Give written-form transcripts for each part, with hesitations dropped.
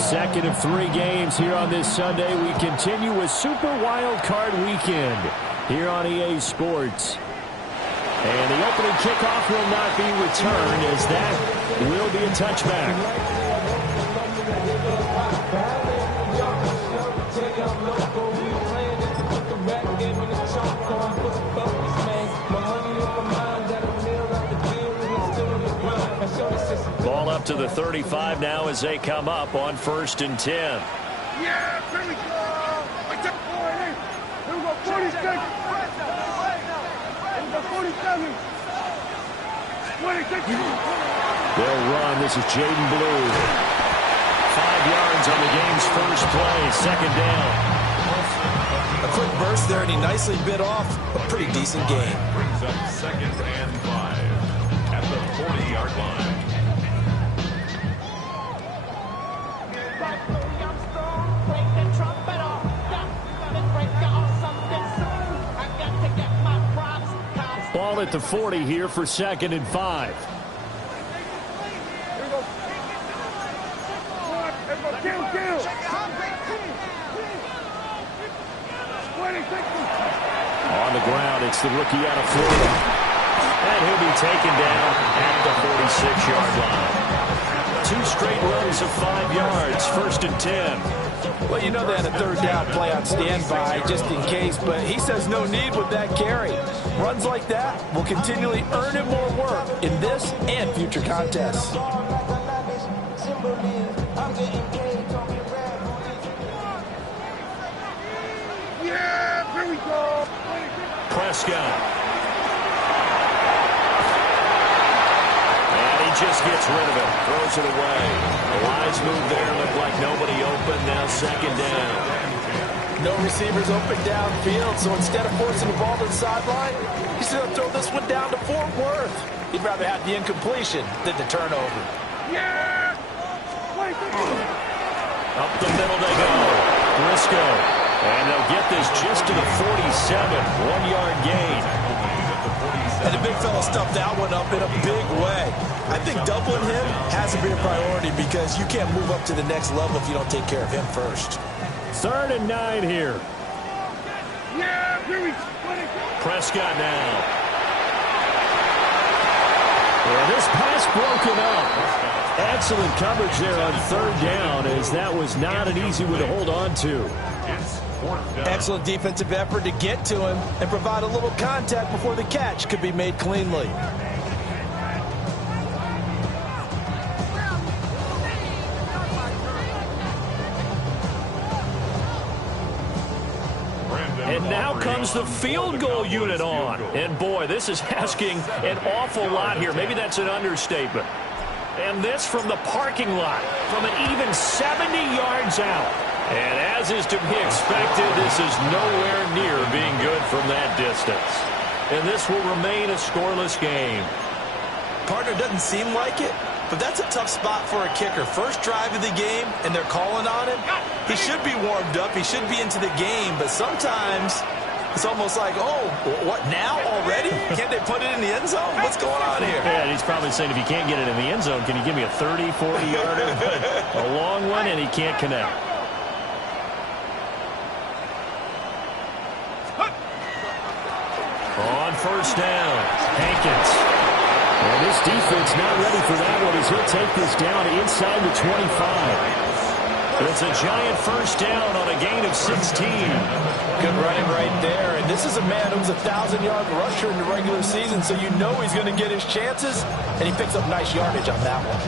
Second of 3 games here on this Sunday. We continue with Super Wild Card Weekend here on EA Sports. And the opening kickoff will not be returned, as that will be a touchback. Ball up to the 35 now as they come up on 1st and 10. Yeah, here we go. I took 40. Here we go, 46. Here we go, 47. 26. They'll run. This is Jaden Blue. 5 yards on the game's first play. 2nd down. A quick burst there, and he nicely bit off a pretty decent gain. Brings up 2nd and 5 at the 40-yard line. Ball at the 40 here for 2nd and 5. On the ground, it's the rookie out of Florida. And he'll be taken down at the 46-yard line. 2 straight runs of 5 yards, 1st and 10. Well, you know they had a 3rd down play on standby just in case, but he says no need with that carry. Runs like that will continually earn him more work in this and future contests. Yeah, here we go. Prescott. And he just gets rid of it. Throws it away. A wise move there. Looked like nobody open. Now 2nd down. No receivers open downfield, so instead of forcing the ball to the sideline, he's going to throw this one down to Fort Worth. He'd rather have the incompletion than the turnover. Yeah! Up the middle they go. Briscoe. And they'll get this just to the 47. 1-yard gain. And the big fella stuffed that one up in a big way. I think doubling him has to be a priority because you can't move up to the next level if you don't take care of him first. 3rd and 9 here. Yeah, here we go. Prescott now. And this pass broken up. Excellent coverage there on 3rd down, as that was not an easy one to hold on to. Excellent defensive effort to get to him and provide a little contact before the catch could be made cleanly. And now comes the field goal unit on. And boy, this is asking an awful lot here. Maybe that's an understatement. And this from the parking lot, from an even 70 yards out. And as is to be expected, this is nowhere near being good from that distance. And this will remain a scoreless game. Partner, doesn't seem like it, but that's a tough spot for a kicker. First drive of the game, and they're calling on him. He should be warmed up. He should be into the game, but sometimes it's almost like, oh, what, now already? Can't they put it in the end zone? What's going on here? Yeah, and he's probably saying, if you can't get it in the end zone, can you give me a 30, 40-yarder? A long one, and he can't connect. On 1st down, Hankins. And this defense not ready for that one as he'll take this down inside the 25. It's a giant 1st down on a gain of 16. Good running right there. And this is a man who's a 1,000-yard rusher in the regular season, so you know he's going to get his chances, and he picks up nice yardage on that one.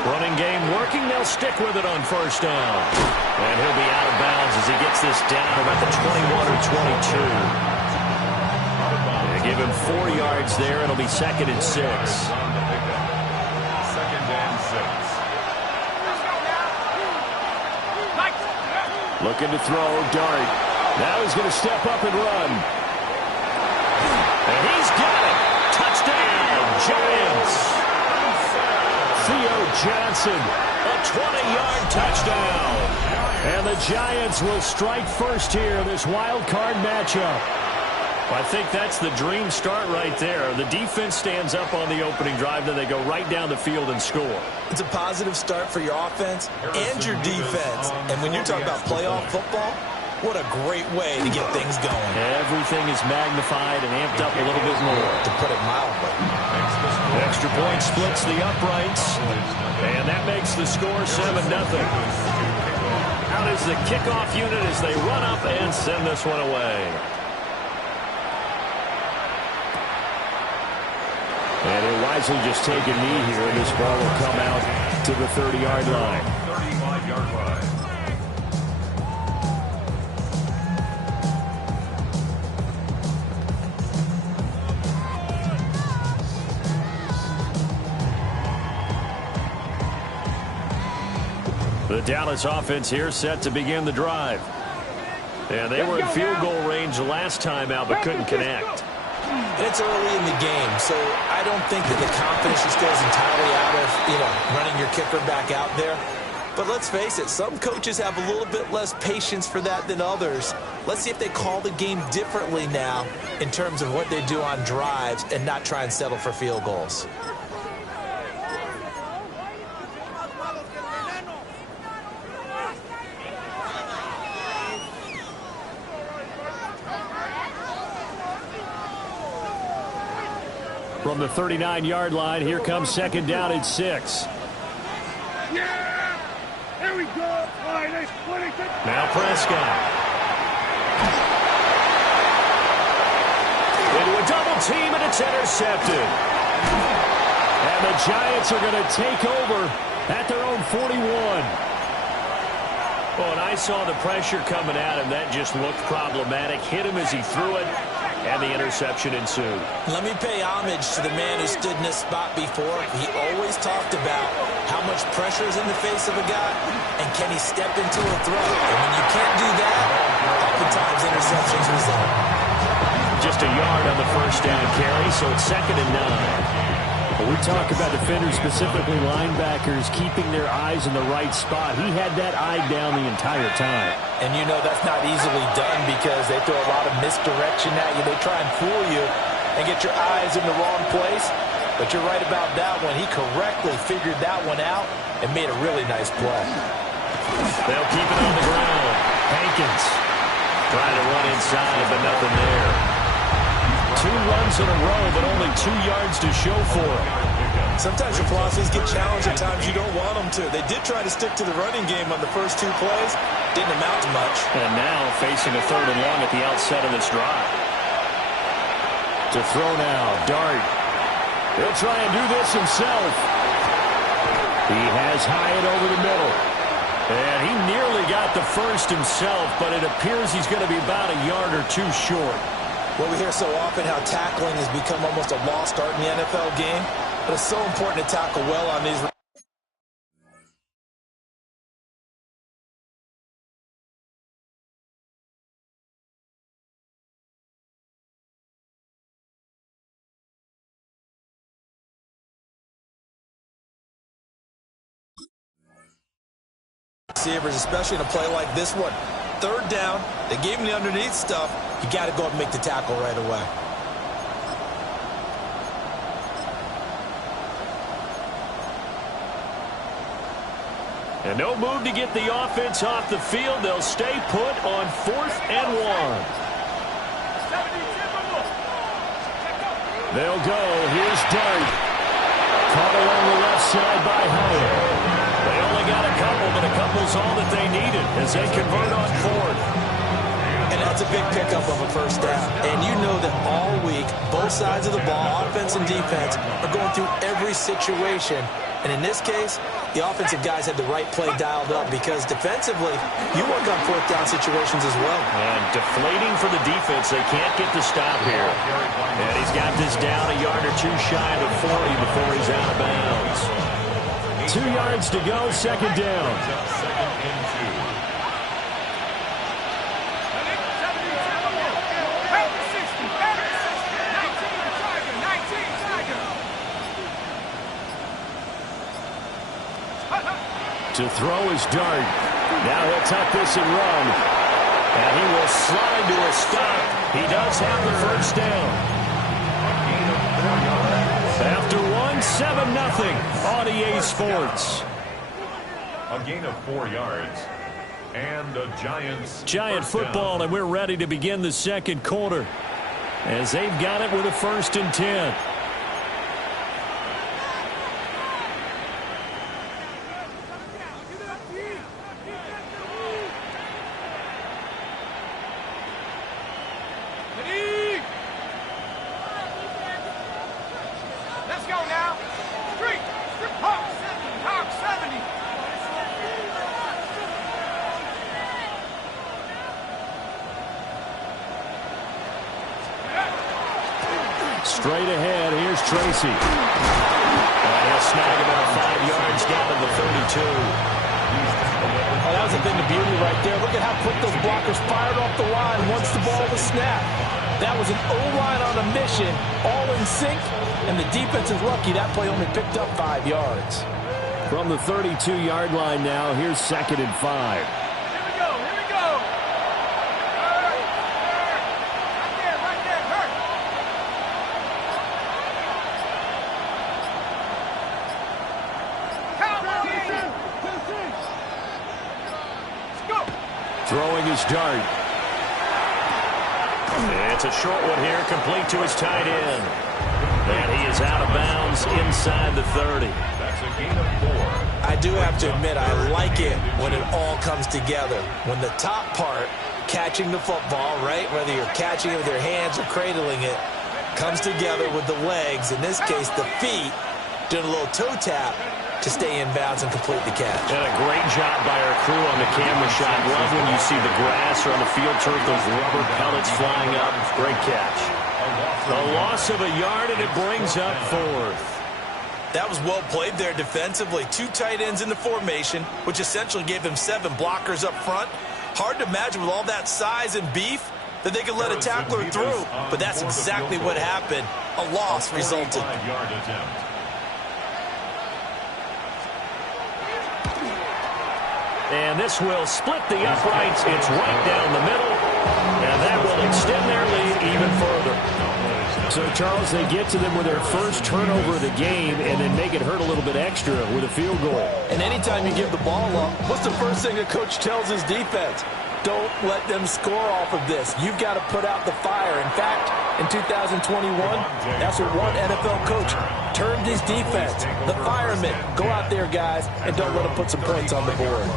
Running game working. They'll stick with it on 1st down. And he'll be out of bounds as he gets this down about the 21 or 22. They give him 4 yards there. It'll be 2nd and 6. 2nd and 6. Looking to throw, Dart. Now he's going to step up and run. And he's got it. Touchdown, Giants. Theo Johnson, a 20-yard touchdown. And the Giants will strike first here in this wild card matchup. I think that's the dream start right there. The defense stands up on the opening drive, then they go right down the field and score. It's a positive start for your offense and your defense. And when you're talking about playoff football, what a great way to get things going. Everything is magnified and amped up a little bit more. To put it mildly. Extra point splits the uprights, and that makes the score 7-0. Out is the kickoff unit as they run up and send this one away. And he'll wisely just take a knee here, and this ball will come out to the 30-yard line. 35-yard line. The Dallas offense here set to begin the drive. And they were in field goal range last time out, but couldn't connect. And it's early in the game, so I don't think that the confidence just goes entirely out of, running your kicker back out there. But let's face it, some coaches have a little bit less patience for that than others. Let's see if they call the game differently now in terms of what they do on drives and not try and settle for field goals. From the 39-yard line, here comes second down and 6. Yeah! Here we go! Now Prescott. Into a double team, and it's intercepted. And the Giants are going to take over at their own 41. Oh, and I saw the pressure coming at him. That just looked problematic. Hit him as he threw it. And the interception ensued. Let me pay homage to the man who stood in this spot before. He always talked about how much pressure is in the face of a guy, and can he step into a throw. And when you can't do that, oftentimes interceptions result. Just a yard on the first down carry, so it's 2nd and 9. When we talk about defenders, specifically linebackers, keeping their eyes in the right spot, he had that eye down the entire time. And you know that's not easily done because they throw a lot of misdirection at you. They try and fool you and get your eyes in the wrong place. But you're right about that one. He correctly figured that one out and made a really nice play. They'll keep it on the ground. Hankins trying to run inside, but nothing there. 2 runs in a row, but only 2 yards to show for him. Sometimes your philosophies get challenged at times you don't want them to. They did try to stick to the running game on the first 2 plays. Didn't amount to much. And now facing a 3rd and long at the outset of this drive. To throw now, Dart. He'll try and do this himself. He has Hyatt over the middle. And he nearly got the first himself, but it appears he's going to be about a yard or 2 short. Well, we hear so often how tackling has become almost a lost art in the NFL game. But it's so important to tackle well on these. Receivers, especially in a play like this one. 3rd down, they gave him the underneath stuff. You got to go up and make the tackle right away. And no move to get the offense off the field. They'll stay put on 4th and 1. They'll go. Here's Dart. Caught along the left side by Hyatt. They only got a couple, but a couple's all that they needed as they convert on 4th. And that's a big pickup of a first down. And you know that all week, both sides of the ball, offense and defense, are going through every situation. And in this case, the offensive guys had the right play dialed up because defensively, you work on 4th down situations as well. And deflating for the defense. They can't get the stop here. And he's got this down a yard or 2 shy of the 40 before he's out of bounds. 2 yards to go, 2nd down. 2nd and 2. To throw his dart. Now he'll tuck this and run. And he will slide to a stop. He does have the first down. After 7-0 on EA Sports. A gain of 4 yards. And the Giant football, down. and we're ready to begin the second quarter. As they've got it with a 1st and 10. Let's go now. Street. Hawk 70. Straight ahead, here's Tracy. And he'll snag about 5 yards down to the 32. Oh, that was a thing of beauty right there. Look at how quick those blockers fired off the line once the ball was snapped. That was an O-line on a mission, all in sync, and the defense is lucky that play only picked up 5 yards. From the 32-yard line now, here's 2nd and 5. Here we go. Right there. Hurt. Let's go. Throwing his dart. It's a short one here, complete to his tight end. And he is out of bounds inside the 30. That's a gain of 4. I do have to admit, I like it when it all comes together. When the top part, catching the football, right, whether you're catching it with your hands or cradling it, comes together with the legs, in this case the feet, doing a little toe tap to stay in bounds and complete the catch. And a great job by our crew on the camera shot. Love when you see the grass or on the field turf, those rubber pellets flying up. Great catch. A loss of a yard, and it brings up 4th. That was well played there defensively. 2 tight ends in the formation, which essentially gave them 7 blockers up front. Hard to imagine with all that size and beef that they could let a tackler through, but that's exactly what happened. A loss resulted. And this will split the uprights. It's right down the middle, and that will extend their lead even further. So, Charles, they get to them with their first turnover of the game and then make it hurt a little bit extra with a field goal. And anytime you give the ball up, what's the first thing a coach tells his defense? Don't let them score off of this. You've got to put out the fire. In fact, in 2021, that's what one NFL coach termed his defense. The firemen. Go out there, guys, and don't let them put some points on the board.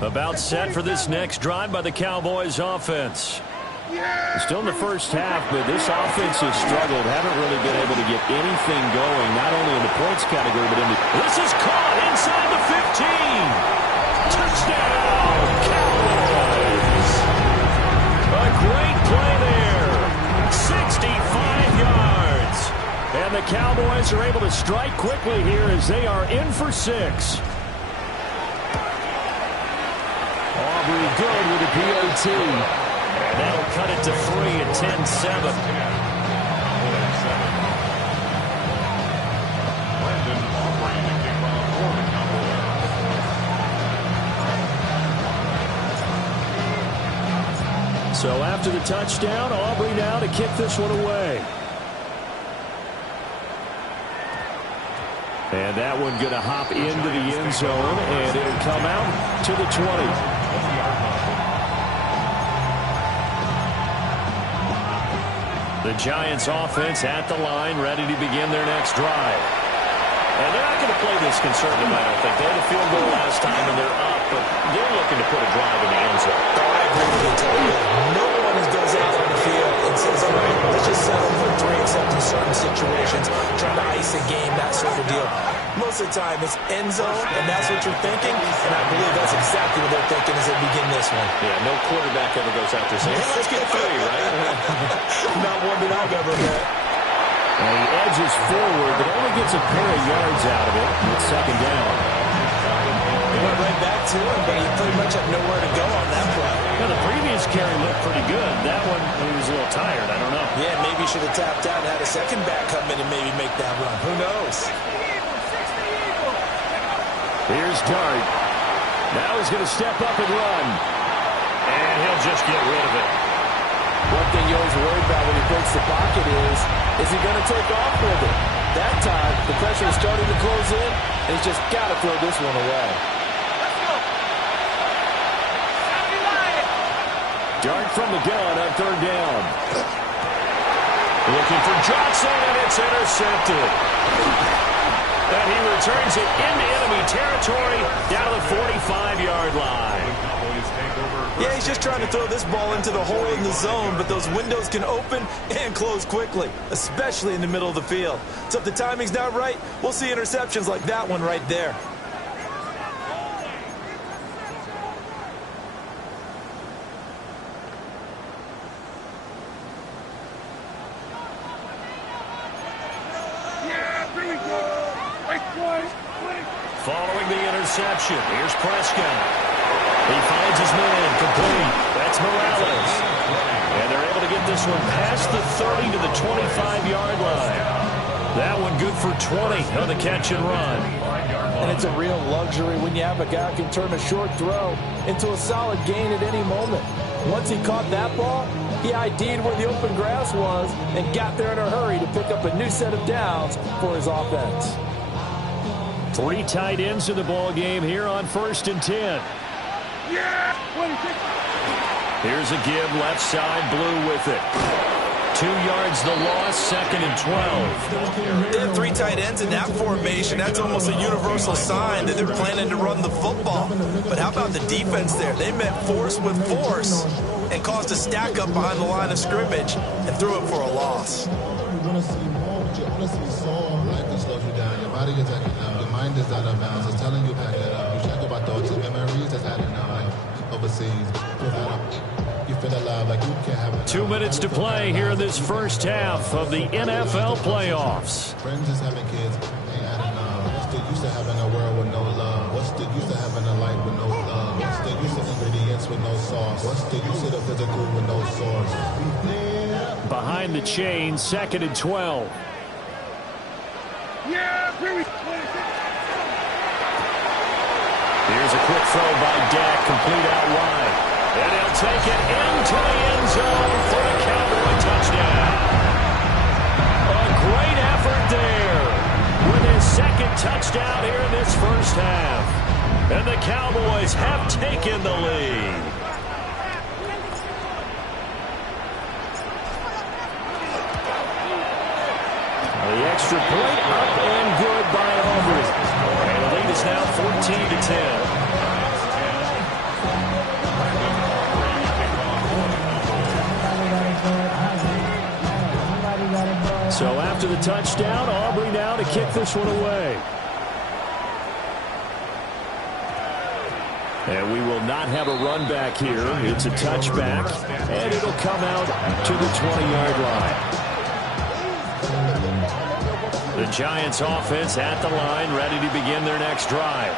About set for this next drive by the Cowboys offense. Still in the first half, but this offense has struggled. Haven't really been able to get anything going, not only in the points category, but in the... This is caught inside the 15. Touchdown, Cowboys. A great play there. 65 yards. And the Cowboys are able to strike quickly here as they are in for 6. Aubrey good with a PAT. And that'll cut it to 3 at 10-7. So after the touchdown, Aubrey now to kick this one away. And that one going to hop into the end zone, and it'll come out to the 20. The Giants offense at the line, ready to begin their next drive. And they're not going to play this conservative, I don't think. They had a field goal last time, and they're up, but they're looking to put a drive in the end zone. I agree with you totally. No one goes out on the field and says, all right, let's just settle for 3, except in certain situations, trying to ice a game, that sort of deal. Most of the time, it's end zone, and that's what you're thinking, and I believe that's exactly what they're thinking as they begin this one. Yeah, no quarterback ever goes out there saying, hey, let's get 3, right? Not one that I've ever met. And he edges forward, but only gets a pair of yards out of it with 2nd down. went right back to him, but he pretty much had nowhere to go on that play. Well, the previous carry looked pretty good. That one, he was a little tired. I don't know. Yeah, maybe he should have tapped out and had a second back come in and maybe make that run. Who knows? Here's Dart. Now he's going to step up and run. And he'll just get rid of it. One thing you always worry about when he breaks the pocket is he going to take off with it? That time, the pressure is starting to close in, and he's just got to throw this one away. Dart from the gun on third down. Looking for Johnson, and it's intercepted. And he returns it into enemy territory down to the 45-yard line. Yeah, he's just trying to throw this ball into the hole in the zone, but those windows can open and close quickly, especially in the middle of the field. So if the timing's not right, we'll see interceptions like that one right there. Following the interception, here's Prescott. He finds his man, complete. That's Morales. And they're able to get this one past the 30 to the 25-yard line. That one good for 20 on the catch and run. And it's a real luxury when you have a guy who can turn a short throw into a solid gain at any moment. Once he caught that ball, he ID'd where the open grass was and got there in a hurry to pick up a new set of downs for his offense. 3 tight ends in the ball game here on 1st and 10. Here's a give, left side, Blue with it. 2 yards the loss, 2nd and 12. They have 3 tight ends in that formation. That's almost a universal sign that they're planning to run the football. But how about the defense there? They met force with force and caused a stack up behind the line of scrimmage and threw it for a loss. You want to see more, but you want to see Saul. Life can slow you down. Your body is acting up. Your mind is out of bounds. It's telling you back it up. You check about thoughts and memories that's adding up. Overseas, you feel alive like you can't have it. 2 minutes to play here in this first half of the NFL playoffs. Friends is having kids, ain't adding up. What's the use of having a world with no love? What's the use of having a life with no love? What's the use of ingredients with no sauce? What's the use of the physical with no source? Behind the chain, 2nd and 12. Here's a quick throw by Dak, complete out wide. And he'll take it into the end zone for a Cowboy touchdown. A great effort there with his 2nd touchdown here in this first half. And the Cowboys have taken the lead. The extra point up and good by Aubrey. And the lead is now 14-10. So after the touchdown, Aubrey now to kick this one away. And we will not have a run back here. It's a touchback, and it'll come out to the 20-yard line. The Giants offense at the line, ready to begin their next drive.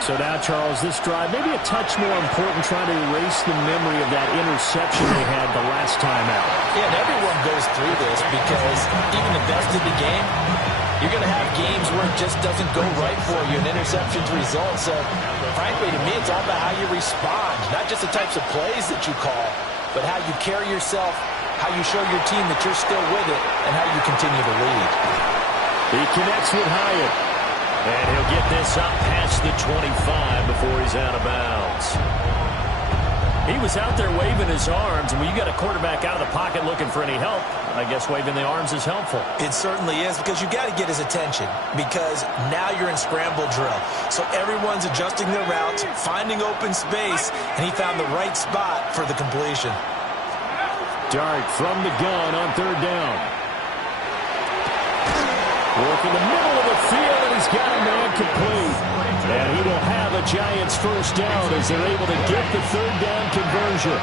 So now, Charles, this drive maybe a touch more important, trying to erase the memory of that interception they had the last time out. Yeah, and everyone goes through this because even the best of the game, you're going to have games where it just doesn't go right for you, and interceptions result. So, frankly, to me, it's all about how you respond, not just the types of plays that you call, but how you carry yourself, how you show your team that you're still with it, and how you continue to lead. He connects with Hyatt. And he'll get this up past the 25 before he's out of bounds. He was out there waving his arms, and when you got a quarterback out of the pocket looking for any help, I guess waving the arms is helpful. It certainly is, because you got to get his attention, because now you're in scramble drill. So everyone's adjusting their routes, finding open space, and he found the right spot for the completion. Dart from the gun on third down. Work in the middle of the field, and he's got a man complete. And he will have a Giants first down as they're able to get the third down conversion.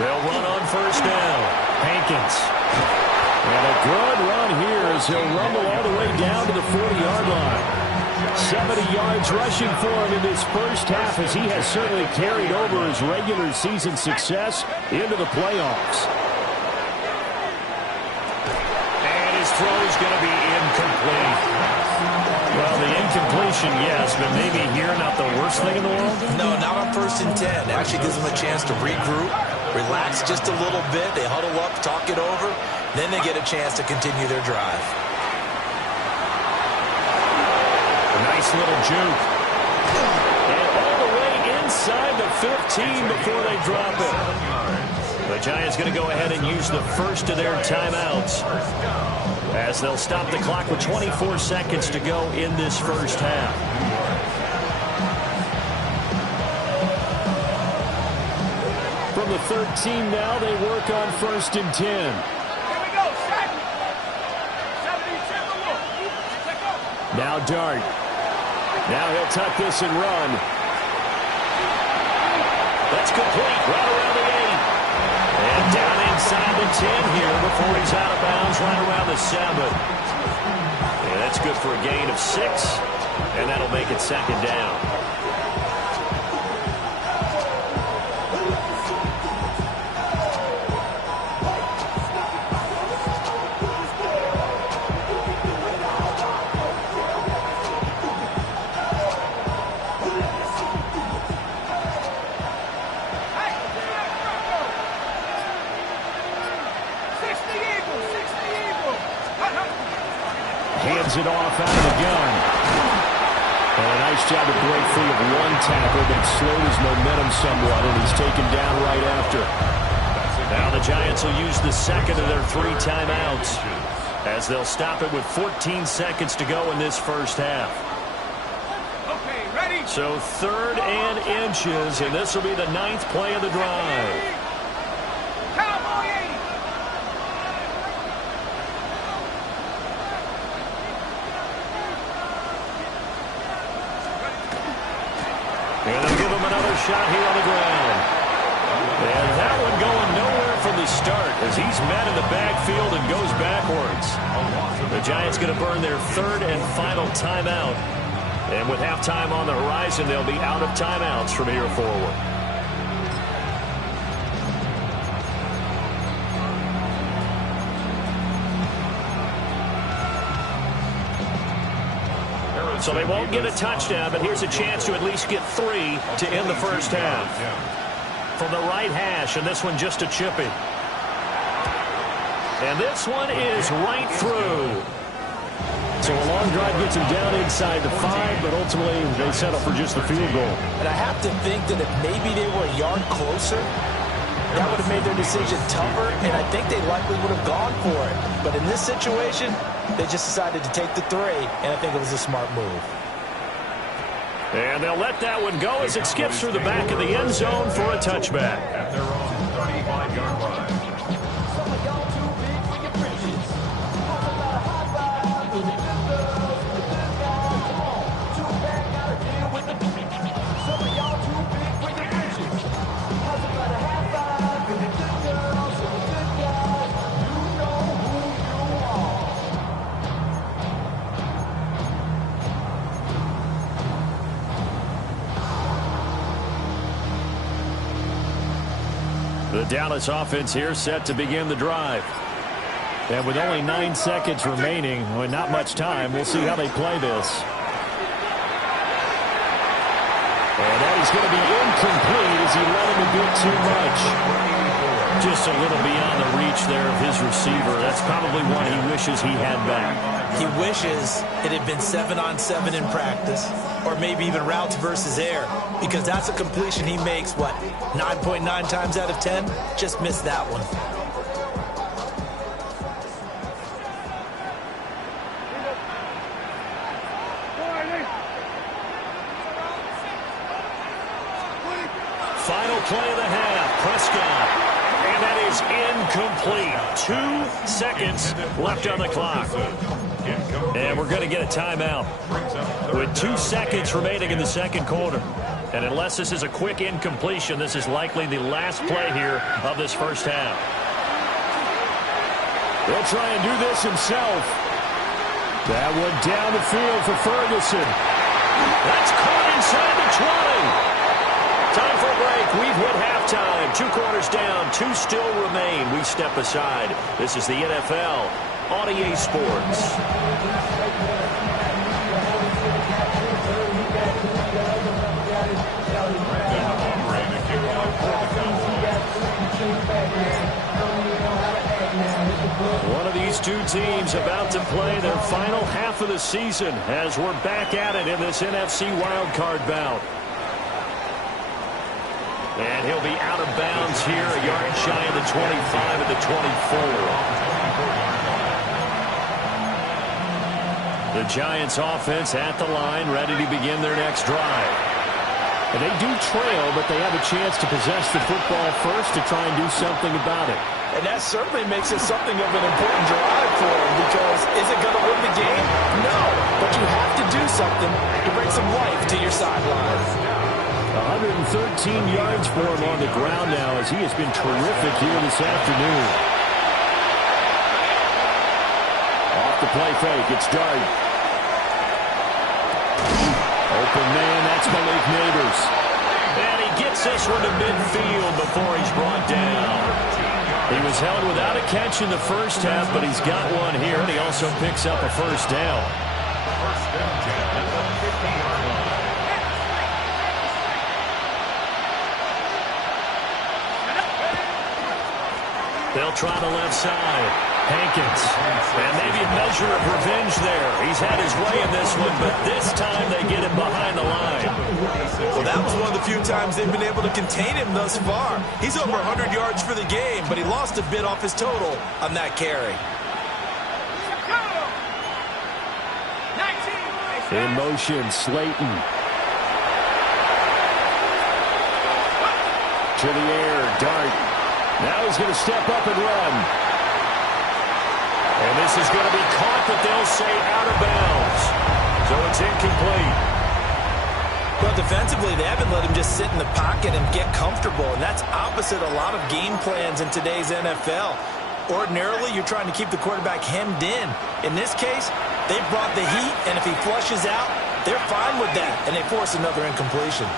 They'll run on first down. Hankins. And a good run here as he'll rumble all the way down to the 40-yard line. 70 yards rushing for him in this first half as he has certainly carried over his regular season success into the playoffs. And his throw is going to be incomplete. Well, the incompletion, yes, but maybe here not the worst thing in the world? No, not on 1st and 10. Actually gives them a chance to regroup, relax just a little bit. They huddle up, talk it over. Then they get a chance to continue their drive. A nice little juke. And all the way inside the 15 before they drop it. The Giants going to go ahead and use the first of their timeouts as they'll stop the clock with 24 seconds to go in this first half. From the 13 now, they work on 1st and 10. Here we go, set. 70, Now Dart. Now he'll tuck this and run. That's complete right around the 8. And down inside the 10 here before he's out of bounds right around the 7. And that's good for a gain of 6. And that'll make it 2nd down. Hands it off out of the gun. And a nice job to break free of one tackle, but it slowed his momentum somewhat, and he's taken down right after. Now the Giants will use the second of their 3 timeouts as they'll stop it with 14 seconds to go in this first half. Okay, ready? So 3rd and inches, and this will be the 9th play of the drive. Cowboy 80. And they'll give him another shot here on the ground. And that one going nowhere from the start as he's met in the backfield and goes backwards. The Giants going to burn their 3rd and final timeout. And with halftime on the horizon, they'll be out of timeouts from here forward. So they won't get a touchdown, but here's a chance to at least get 3 to end the first half. From the right hash, and this one just a chippy. And this one is right through. So a long drive gets them down inside the 5, but ultimately they settle for just the field goal. And I have to think that if maybe they were a yard closer, that would have made their decision tougher, and I think they likely would have gone for it. But in this situation, they just decided to take the 3, and I think it was a smart move. And they'll let that one go as it skips through the back of the end zone for a touchback. At their own 35-yard line. The Dallas offense here set to begin the drive. And with only 9 seconds remaining, with not much time, we'll see how they play this. And that is going to be incomplete as he let him a bit too much. Just a little beyond the reach there of his receiver. That's probably one he wishes he had back. He wishes it had been 7-on-7 in practice, or maybe even routes versus air, because that's a completion he makes, 9.9 times out of 10? Just missed that one. Final play of the half, Prescott. And that is incomplete. 2 seconds left on the clock. And we're going to get a timeout with 2 seconds remaining in the second quarter. And unless this is a quick incompletion, this is likely the last play here of this first half. He'll try and do this himself. That one down the field for Ferguson. That's caught inside the 20. Time for a break. We've hit halftime. 2 quarters down. 2 still remain. We step aside. This is the NFL on EA Sports. One of these two teams about to play their final half of the season as we're back at it in this NFC wildcard bout. And he'll be out of bounds here, a yard shy of the 25 at the 24. The Giants offense at the line, ready to begin their next drive. And they do trail, but they have a chance to possess the football first to try and do something about it. And that certainly makes it something of an important drive for him, because is it going to win the game? No, but you have to do something to bring some life to your sideline. 113 yards for him on the ground now as he has been terrific here this afternoon. Off the play fake, it's Dart. Open man, that's Malik Neighbors. And he gets this one to midfield before he's brought down. He was held without a catch in the first half, but he's got one here, and he also picks up a first down. They'll try the left side. Hankins. And maybe a measure of revenge there. He's had his way in this one, but this time they get him behind the line. Well, that was one of the few times they've been able to contain him thus far. He's over 100 yards for the game, but he lost a bit off his total on that carry. In motion, Slayton. To the air, Dart. Now he's going to step up and run. And this is going to be caught, but they'll say out of bounds. So it's incomplete. Well, defensively, they haven't let him just sit in the pocket and get comfortable, and that's opposite a lot of game plans in today's NFL. Ordinarily, you're trying to keep the quarterback hemmed in. In this case, they brought the heat, and if he flushes out, they're fine with that, and they force another incompletion.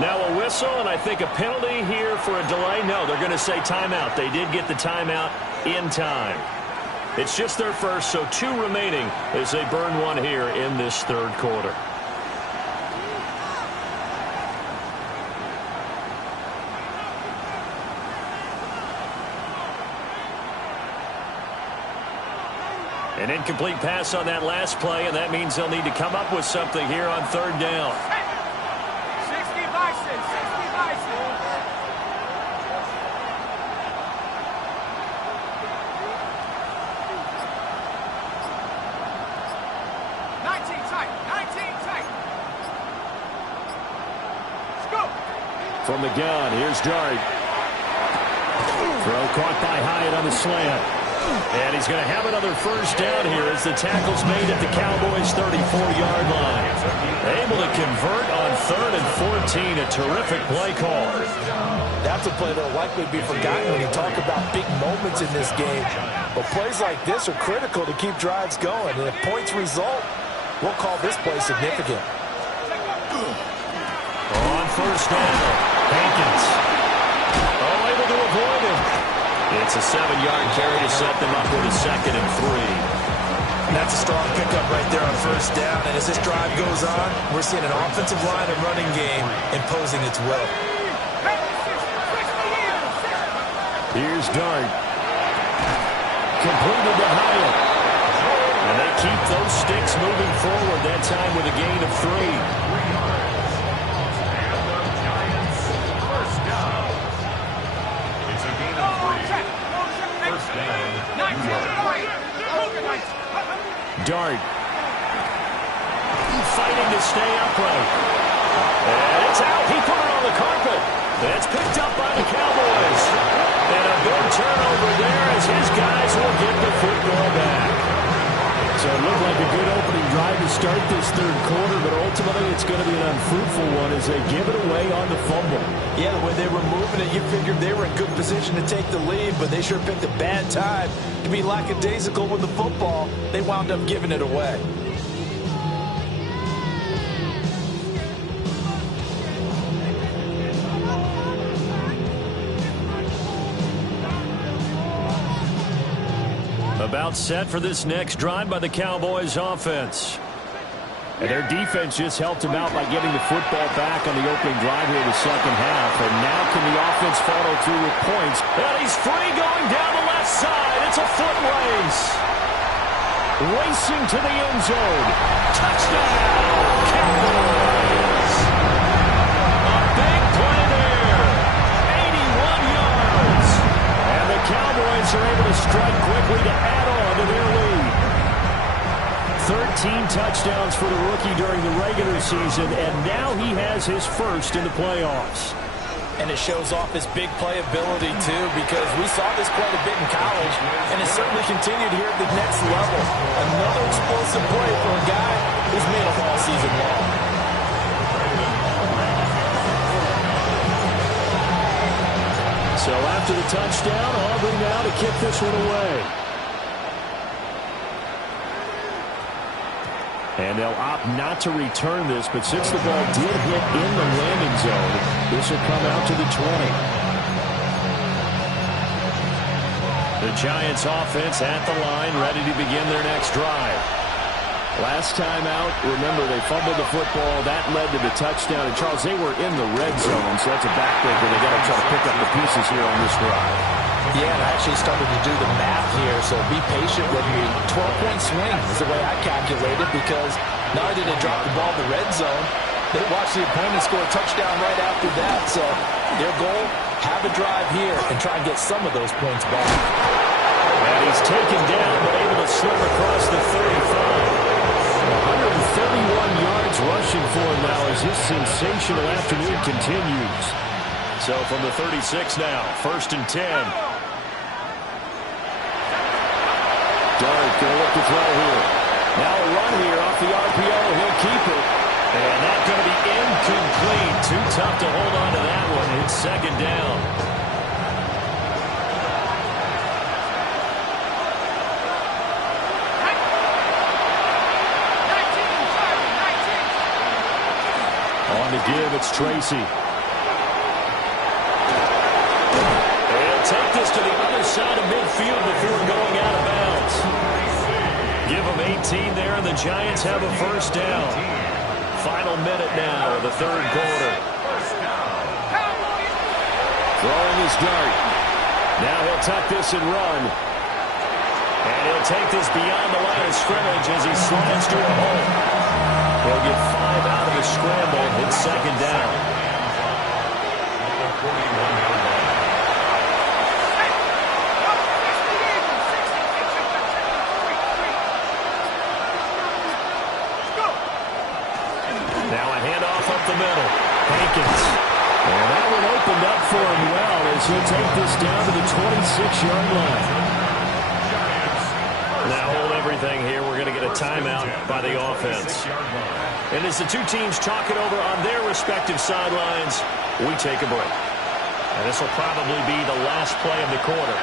Now a whistle, and I think a penalty here for a delay. No, they're going to say timeout. They did get the timeout in time. It's just their first, so 2 remaining as they burn one here in this third quarter. An incomplete pass on that last play, and that means they'll need to come up with something here on third down. From the gun, here's Dart. Throw caught by Hyatt on the slant. And he's going to have another first down here as the tackle's made at the Cowboys' 34-yard line. Able to convert on 3rd and 14. A terrific play call. That's a play that will likely be forgotten when you talk about big moments in this game. But plays like this are critical to keep drives going. And if points result, we'll call this play significant. On first down, Hankins. Able to avoid him. It's a 7-yard carry to set them up with a 2nd and 3. That's a strong pickup right there on first down. And as this drive goes on, we're seeing an offensive line and running game imposing its will. Here's Dart. Completed to Hyatt. And they keep those sticks moving forward, that time with a gain of 3. Dart. Fighting to stay upright. And it's out. He put it on the carpet. It's picked up by the Cowboys. And a big turnover there as his guys will get the football back. So it looked like a good opening drive to start this third quarter, but ultimately it's going to be an unfruitful one as they give it away on the fumble. Yeah, the way they were moving it, you figured they were in good position to take the lead, but they sure picked a bad time to be lackadaisical with the football. They wound up giving it away. About set for this next drive by the Cowboys offense. And their defense just helped them out by getting the football back on the opening drive here in the second half. And now can the offense follow through with points? And he's free going down the left side. It's a foot race. Racing to the end zone. Touchdown, Cowboys. A big play there. 81 yards. And the Cowboys are able to strike quickly to add on to their lead. 13 touchdowns for the rookie during the regular season, and now he has his first in the playoffs. And it shows off his big playability, too, because we saw this quite a bit in college, and it certainly continued here at the next level. Another explosive play for a guy who's made them all season long. So after the touchdown, Aubrey now to kick this one away. And they'll opt not to return this, but since the ball did hit in the landing zone, this will come out to the 20. The Giants offense at the line, ready to begin their next drive. Last time out, remember, they fumbled the football. That led to the touchdown. And, Charles, they were in the red zone, so that's a backbreaker. They got to try to pick up the pieces here on this drive. Yeah, and I actually started to do the math here, so be patient with me. 12-point swing is the way I calculated, because not only did they drop the ball in the red zone, they watched the opponent score a touchdown right after that. So their goal, have a drive here and try and get some of those points back. And he's taken down, but able to slip across the 35. 131 yards rushing for him now as his sensational afternoon continues. So from the 36 now, 1st and 10. Dart going to look to throw here. Now a run here off the RPO. He'll keep it. And that's going to be incomplete. Too tough to hold on to that one. It's 2nd down. On the give, it's Tracy. They'll take this to the other side of midfield before going out of bounds. Give them 18 there, and the Giants have a 1st down. Final minute now of the 3rd quarter. Throwing his Dart. Now he'll tuck this and run. And he'll take this beyond the line of scrimmage as he slides through a hole. He'll get 5 out of the scramble and hit 2nd down. Now a handoff up the middle. Hankins. And that one opened up for him well as he'll take this down to the 26-yard line. Now hold everything here. We're going to get a timeout by the offense. And as the two teams talk it over on their respective sidelines, we take a break. And this will probably be the last play of the quarter.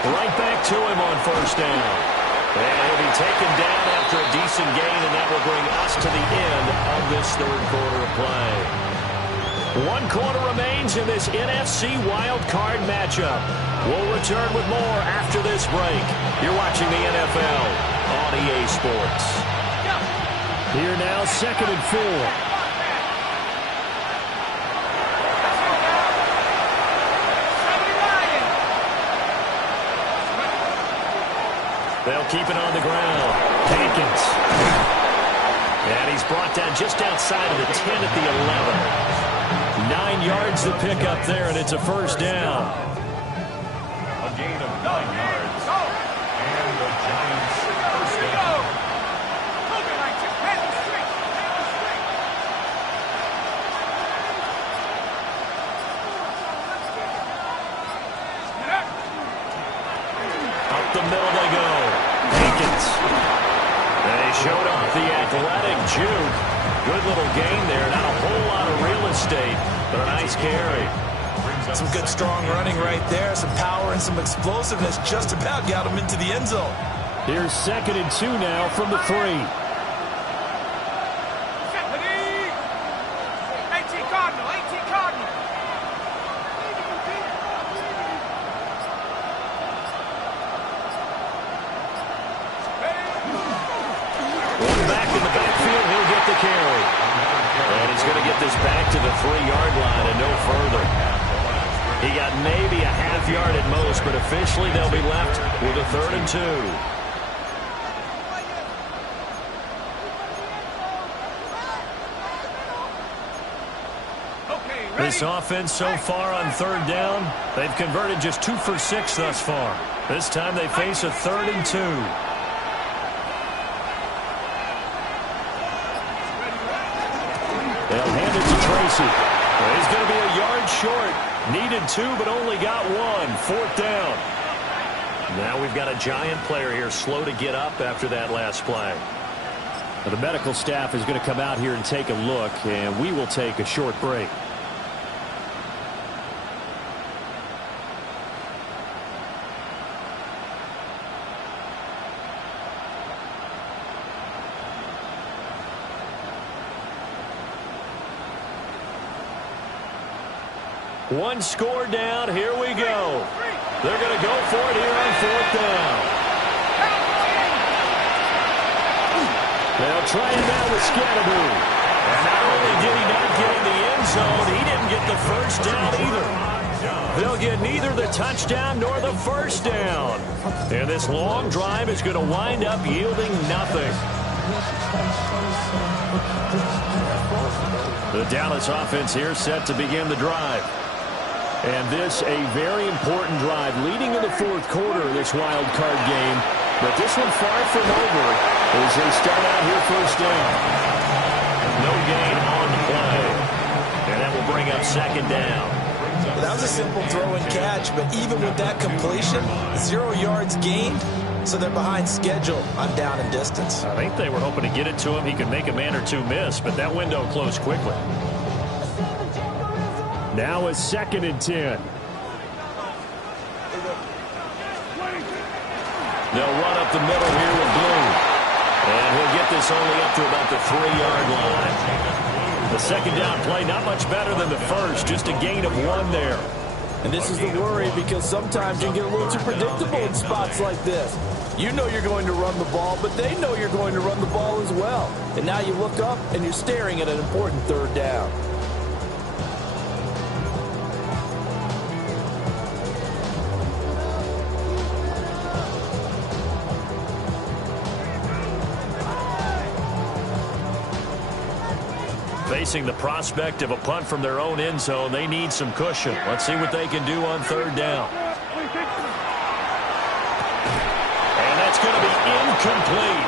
Right back to him on 1st down. And he'll be taken down after a decent gain, and that will bring us to the end of this 3rd quarter of play. 1 quarter remains in this NFC Wild Card matchup. We'll return with more after this break. You're watching the NFL on EA Sports. Here now, 2nd and 4. They'll keep it on the ground. Hankins. And he's brought down just outside of the 10 at the 11. 9 yards to pick up there, and it's a 1st down. gain of 9 yards. And the Giants first down. Up the middle they go. Hankins. They showed off the athletic juke. Good little gain there. Not a whole lot of real estate, but a nice carry. Some good strong running right there. Some power and some explosiveness. Just about got him into the end zone. Here's 2nd and 2 now from the 3. 18 Cardinal, 18 Cardinal. One back in the backfield, he'll get the carry. And he's going to get this back to the 3-yard line and no further. He got maybe a half yard at most, but officially they'll be left with a 3rd and 2. This offense so far on 3rd down, they've converted just 2 for 6 thus far. This time they face a 3rd and 2. They'll hand it to Tracy. He's going to be a yard short. Needed 2, but only got 1. 4th down. Now we've got a Giant player here slow to get up after that last play. The medical staff is going to come out here and take a look, and we will take a short break. One score down. Here we go. They're going to go for it here on 4th down. They'll try it now with Scatterboo. And not only did he not get in the end zone, he didn't get the first down either. They'll get neither the touchdown nor the first down. And this long drive is going to wind up yielding nothing. The Dallas offense here set to begin the drive. And this a very important drive leading in the 4th quarter of this wild card game. But this one far from over as they start out here 1st down. No gain on the play. And that will bring up 2nd down. Well, that was a simple throw and catch, but even with that completion, 0 yards gained, so they're behind schedule on down and distance. I think they were hoping to get it to him. He could make a man or two miss, but that window closed quickly. Now a 2nd and 10. They'll run up the middle here with Blue. And he'll get this only up to about the 3-yard line. The 2nd down play, not much better than the first, just a gain of 1 there. And this is the worry because sometimes you can get a little too predictable in spots like this. You know you're going to run the ball, but they know you're going to run the ball as well. And now you look up and you're staring at an important 3rd down. Facing the prospect of a punt from their own end zone, they need some cushion. Let's see what they can do on 3rd down. And that's going to be incomplete.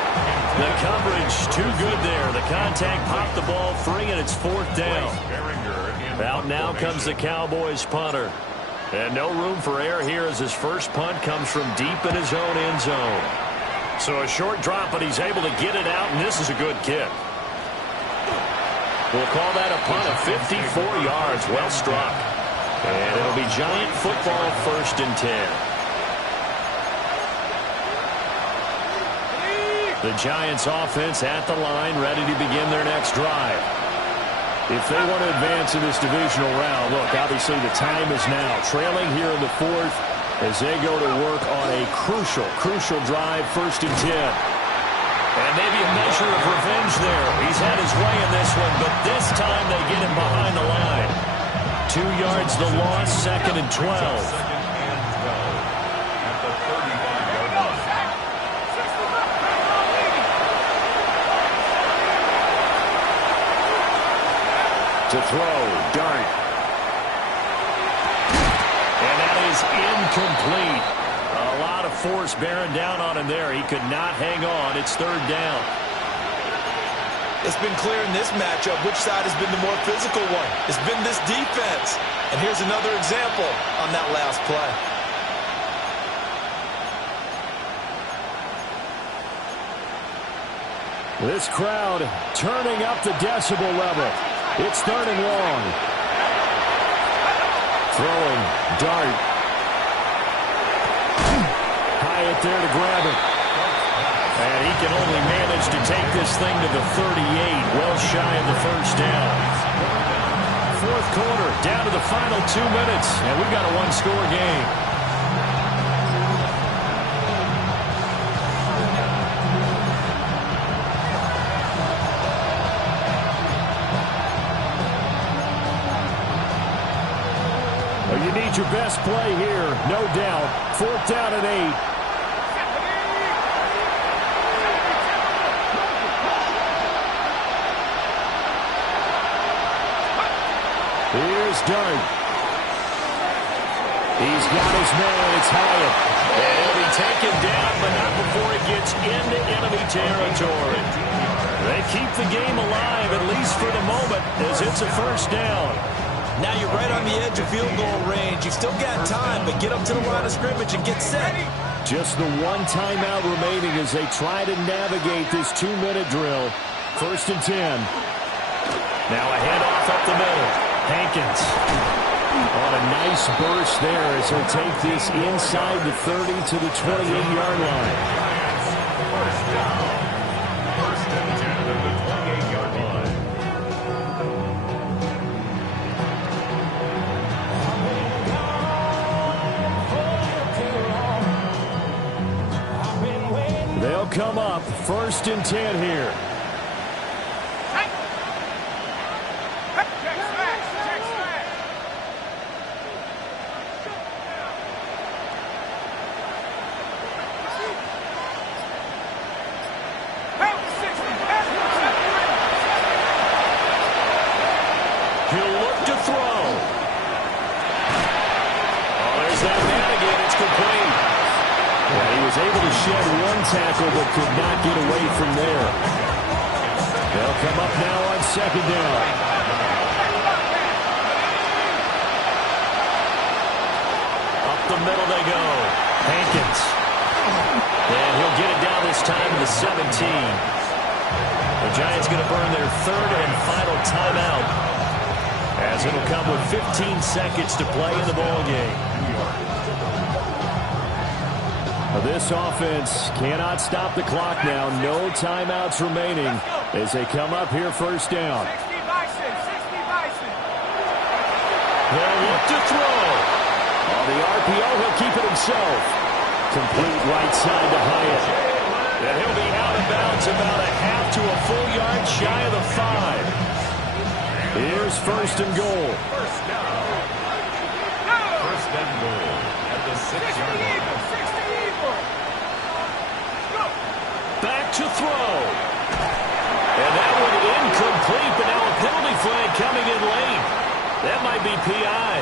The coverage too good there. The contact popped the ball free, and it's 4th down. Out now comes the Cowboys punter. And no room for error here as his first punt comes from deep in his own end zone. So a short drop, but he's able to get it out, and this is a good kick. We'll call that a punt of 54 yards. Well struck. And it'll be Giant football 1st and 10. The Giants offense at the line, ready to begin their next drive. If they want to advance in this divisional round, look, obviously the time is now. Trailing here in the 4th as they go to work on a crucial drive, 1st and 10. And maybe a measure of revenge there. He's had his way in this one, but this time they get him behind the line. 2 yards the loss, 2nd and 12. At the 35-yard line. To throw, Dart. And that is incomplete. of force bearing down on him there. He could not hang on. It's third down. It's been clear in this matchup which side has been the more physical one. It's been this defense. And here's another example on that last play. This crowd turning up the decibel level. It's third and long. Throwing dart. Hyatt there to grab it. And he can only manage to take this thing to the 38, well shy of the first down. Fourth quarter, down to the final 2 minutes, and we've got a one-score game. Well, you need your best play here, no doubt. Fourth down and 8. Here's Dart. He's got his man. It's Hyatt. And he'll be taken down, but not before he gets into enemy territory. They keep the game alive, at least for the moment, as it's a first down. Now you're right on the edge of field goal range. You've still got time, but get up to the line of scrimmage and get set. Just the one timeout remaining as they try to navigate this 2-minute drill. First and 10. Now a handoff up the middle. Hankins on a nice burst there as he'll take this inside the 30 to the 28-yard line. First and 10 at the 28-yard line. They'll come up first and 10 here. Tackle, but could not get away from there. They'll come up now on second down. Up the middle they go. Hankins. And he'll get it down this time to the 17. The Giants going to burn their third and final timeout, as it'll come with 15 seconds to play in the ball game. This offense cannot stop the clock now. No timeouts remaining as they come up here first down. They'll look to throw. On the RPO, he'll keep it himself. Complete right side to Hyatt. And he'll be out of bounds about a half to a full yard shy of the 5. Here's first and goal. First down. First and goal at the 6-yard line. Back to throw. And that one incomplete, but now a penalty flag coming in late. That might be PI.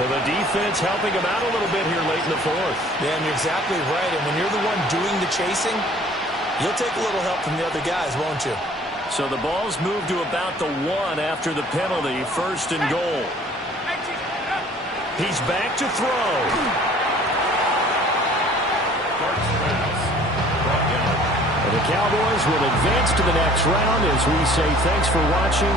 So the defense helping him out a little bit here late in the fourth. Yeah, and you're exactly right. And when you're the one doing the chasing, you'll take a little help from the other guys, won't you? So the ball's moved to about the 1 after the penalty. First and goal. He's back to throw. The Cowboys will advance to the next round as we say thanks for watching.